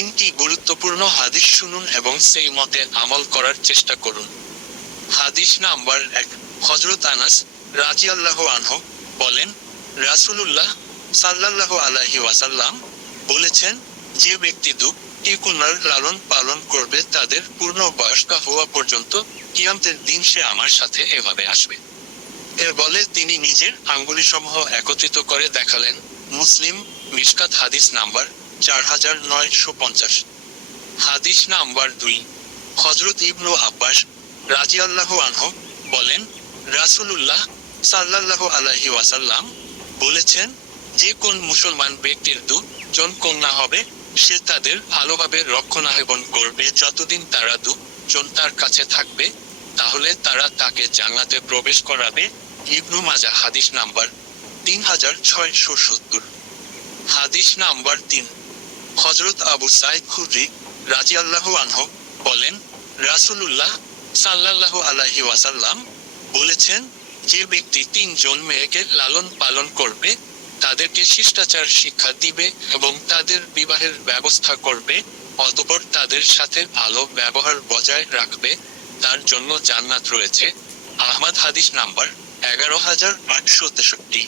তিনটি গুরুত্বপূর্ণ হাদিস শুনুন এবং সেই মতে আমল করার চেষ্টা করুন। হাদিস নাম্বার এক হজরত আনাস রাজিয়াল্লাহ আনহ বলেন, রাসূলুল্লাহ সাল্লাল্লাহু আলাইহি ওয়াসাল্লাম বলেছেন, যে ব্যক্তি দুটি কন্যার লালন পালন করবে, তাদের পূর্ণ বয়স্ক হওয়া পর্যন্ত কিয়ামতের দিন সে আমার সাথে এভাবে আসবে। এর বলে তিনি নিজের আঙ্গুলি সমূহ একত্রিত করে দেখালেন। মুসলিম মিশকাত হাদিস নাম্বার চার হাজার নয়শো পঞ্চাশ। হাদিস নাম্বার দুই। হজরত ইবনু আব্বাস রাজিয়াল্লাহু আনহু বলেন, রাসূলুল্লাহ সাল্লাল্লাহু আলাইহি ওয়াসাল্লাম বলেছেন, যে কোন মুসলমান ব্যক্তির দুজন কন্যা হবে, সে তাদের ভালোভাবে রক্ষণাবেক্ষণ করবে। যতদিন তারা দুজন তার কাছে থাকবে, তাহলে তারা তাকে জান্নাতে প্রবেশ করাবে। ইবনু মাজা হাদিস নাম্বার তিন হাজার ছয়শো সত্তর। হাদিস নাম্বার তিন। হজরত আবু সাইদ খুদ্রি রাজি আল্লাহ আনহ বলেন, রাসূলুল্লাহ সাল্লাল্লাহু আলাহি ওয়াসাল্লাম বলেছেন, যে ব্যক্তি তিনজন মেয়েকে লালন পালন করবে, তাদেরকে শিষ্টাচার শিক্ষা দিবে এবং তাদের বিবাহের ব্যবস্থা করবে, অতপর তাদের সাথে ভালো ব্যবহার বজায় রাখবে, তার জন্য জান্নাত রয়েছে। আহমদ হাদিস নাম্বার এগারো হাজার আটশো তেষট্টি।